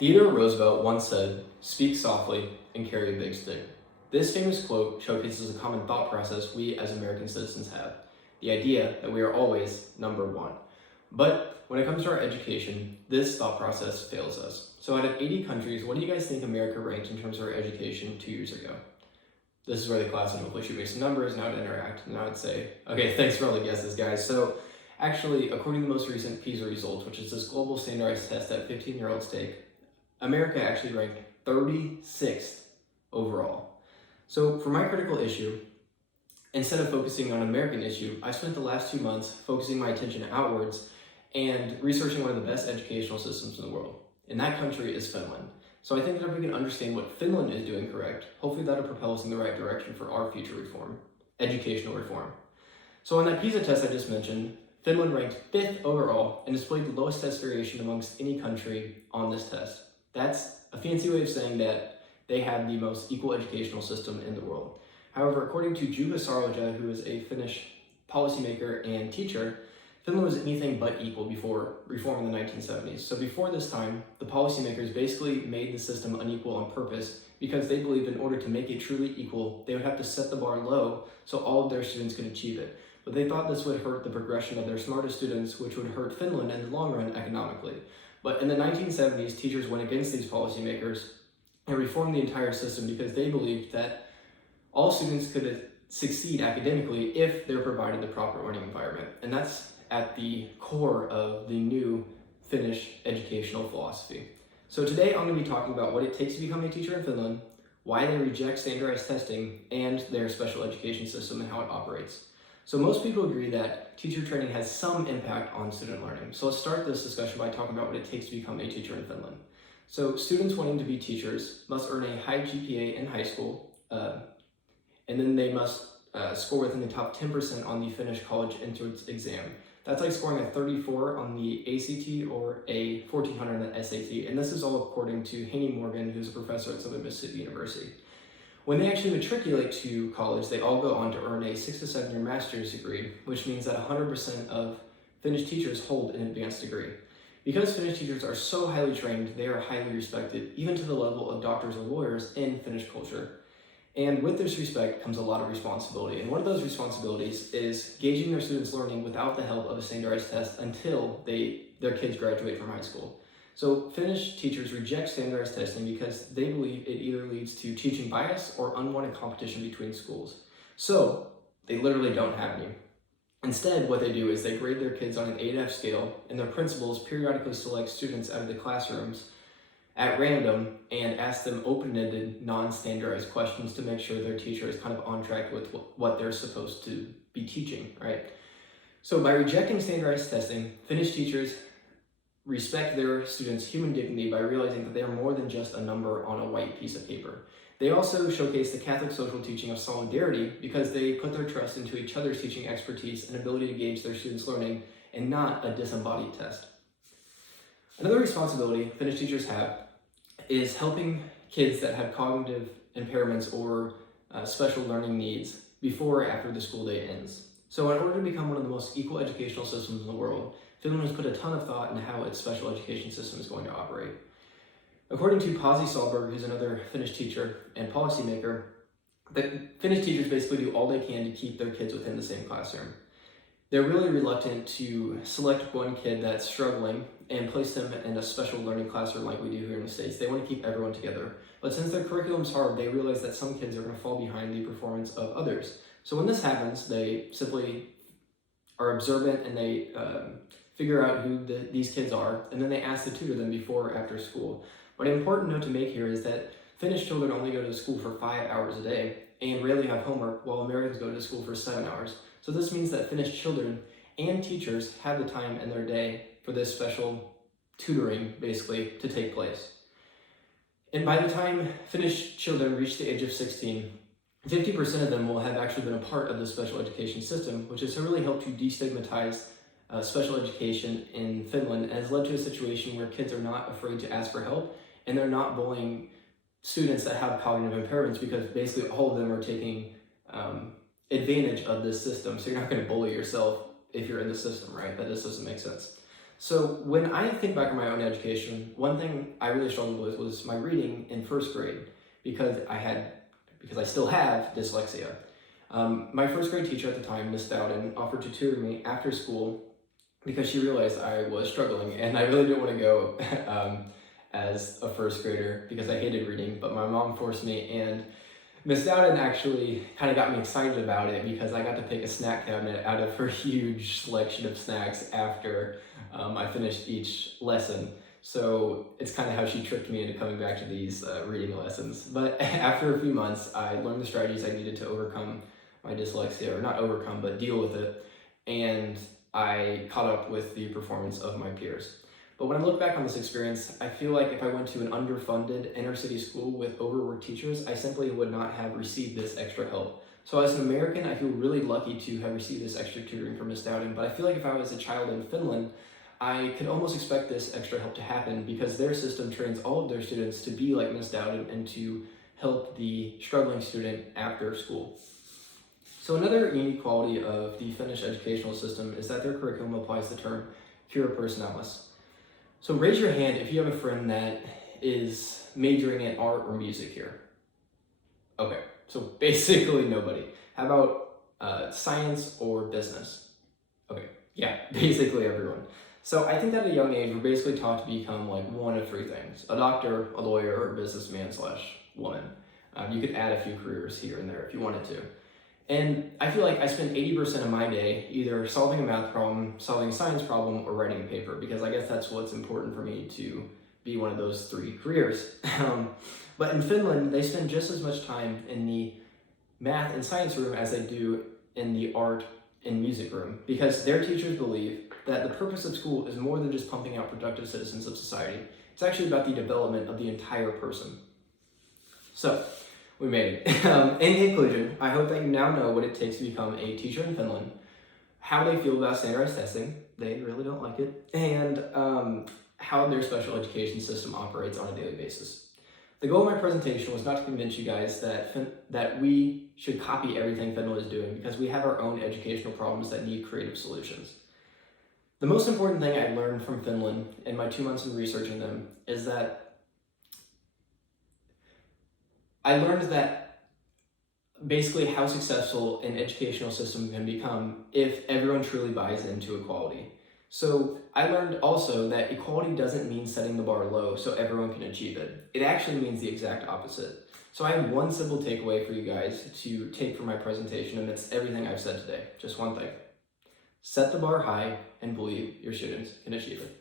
Theodore Roosevelt once said, "Speak softly and carry a big stick." This famous quote showcases a common thought process we as American citizens have, the idea that we are always number one. But when it comes to our education, this thought process fails us. So out of 80 countries, what do you guys think America ranked in terms of our education 2 years ago? This is where the class would hopefully shoot me some numbers, and I would interact, and I would say, okay, thanks for all the guesses, guys. So actually, according to the most recent PISA results, which is this global standardized test that 15-year-olds take, America actually ranked 36th overall. So for my critical issue, instead of focusing on an American issue, I spent the last 2 months focusing my attention outwards and researching one of the best educational systems in the world. And that country is Finland. So I think that if we can understand what Finland is doing correct, hopefully that'll propel us in the right direction for our future reform, educational reform. So on that PISA test I just mentioned, Finland ranked 5th overall and displayed the lowest test variation amongst any country on this test. That's a fancy way of saying that they have the most equal educational system in the world. However, according to Juha Sarlja, who is a Finnish policymaker and teacher, Finland was anything but equal before reform in the 1970s. So before this time, the policymakers basically made the system unequal on purpose because they believed in order to make it truly equal, they would have to set the bar low so all of their students could achieve it. But they thought this would hurt the progression of their smartest students, which would hurt Finland in the long run economically. But in the 1970s, teachers went against these policymakers and reformed the entire system because they believed that all students could succeed academically if they're provided the proper learning environment. And that's at the core of the new Finnish educational philosophy. So today I'm going to be talking about what it takes to become a teacher in Finland, why they reject standardized testing, and their special education system and how it operates. So most people agree that teacher training has some impact on student learning. So let's start this discussion by talking about what it takes to become a teacher in Finland. So students wanting to be teachers must earn a high GPA in high school, and then they must score within the top 10% on the Finnish college entrance exam. That's like scoring a 34 on the ACT or a 1400 on the SAT. And this is all according to Haney Morgan, who's a professor at Southern Mississippi University. When they actually matriculate to college, they all go on to earn a 6 to 7 year master's degree, which means that 100% of Finnish teachers hold an advanced degree. Because Finnish teachers are so highly trained, they are highly respected, even to the level of doctors or lawyers in Finnish culture. And with this respect comes a lot of responsibility. And one of those responsibilities is gauging their students' learning without the help of a standardized test until their kids graduate from high school. So Finnish teachers reject standardized testing because they believe it either leads to teaching bias or unwanted competition between schools. So they literally don't have any. Instead, what they do is they grade their kids on an A to F scale, and their principals periodically select students out of the classrooms at random and ask them open-ended, non-standardized questions to make sure their teacher is kind of on track with what they're supposed to be teaching, right? So by rejecting standardized testing, Finnish teachers respect their students' human dignity by realizing that they are more than just a number on a white piece of paper. They also showcase the Catholic social teaching of solidarity because they put their trust into each other's teaching expertise and ability to gauge their students' learning and not a disembodied test. Another responsibility Finnish teachers have is helping kids that have cognitive impairments or special learning needs before or after the school day ends. So in order to become one of the most equal educational systems in the world, Finland has put a ton of thought into how its special education system is going to operate. According to Pasi Sahlberg, who's another Finnish teacher and policymaker, the Finnish teachers basically do all they can to keep their kids within the same classroom. They're really reluctant to select one kid that's struggling and place them in a special learning classroom like we do here in the States. They want to keep everyone together. But since their curriculum's hard, they realize that some kids are going to fall behind the performance of others. So when this happens, they simply are observant and they figure out who these kids are, and then they ask to tutor them before or after school. But an important note to make here is that Finnish children only go to school for 5 hours a day and rarely have homework, while Americans go to school for 7 hours. So this means that Finnish children and teachers have the time in their day for this special tutoring, basically, to take place. And by the time Finnish children reach the age of 16, 50% of them will have actually been a part of the special education system, which has really helped to destigmatize special education in Finland and has led to a situation where kids are not afraid to ask for help and they're not bullying students that have cognitive impairments because basically all of them are taking advantage of this system. So you're not going to bully yourself if you're in the system, right? That just doesn't make sense. So when I think back on my own education, one thing I really struggled with was my reading in first grade because I still have dyslexia. My first grade teacher at the time, Miss Dowden, offered to tutor me after school because she realized I was struggling and I really didn't want to go as a first grader because I hated reading, but my mom forced me, and Miss Dowden actually kind of got me excited about it because I got to pick a snack cabinet out of her huge selection of snacks after I finished each lesson. So it's kind of how she tricked me into coming back to these reading lessons. But after a few months, I learned the strategies I needed to overcome my dyslexia, or not overcome, but deal with it. And I caught up with the performance of my peers. But when I look back on this experience, I feel like if I went to an underfunded inner city school with overworked teachers, I simply would not have received this extra help. So as an American, I feel really lucky to have received this extra tutoring from Miss Dowden, but I feel like if I was a child in Finland, I could almost expect this extra help to happen because their system trains all of their students to be like Miss Dowden and to help the struggling student after school. So another unique quality of the Finnish educational system is that their curriculum applies the term cura personalis. So raise your hand if you have a friend that is majoring in art or music here. Okay, so basically nobody. How about science or business? Okay, yeah, basically everyone. So I think that at a young age, we're basically taught to become like one of three things: a doctor, a lawyer, or a businessman / woman. You could add a few careers here and there if you wanted to. And I feel like I spend 80% of my day either solving a math problem, solving a science problem, or writing a paper, because I guess that's what's important for me to be one of those three careers. But in Finland, they spend just as much time in the math and science room as they do in the art and music room, because their teachers believe that the purpose of school is more than just pumping out productive citizens of society. It's actually about the development of the entire person. So, we made it. In conclusion, I hope that you now know what it takes to become a teacher in Finland, how they feel about standardized testing, they really don't like it, and how their special education system operates on a daily basis. The goal of my presentation was not to convince you guys that we should copy everything Finland is doing, because we have our own educational problems that need creative solutions. The most important thing I learned from Finland in my 2 months of researching them is that I learned that basically how successful an educational system can become if everyone truly buys into equality. So I learned also that equality doesn't mean setting the bar low so everyone can achieve it. It actually means the exact opposite. So I have one simple takeaway for you guys to take from my presentation amidst everything I've said today. Just one thing. Set the bar high and believe your students can achieve it.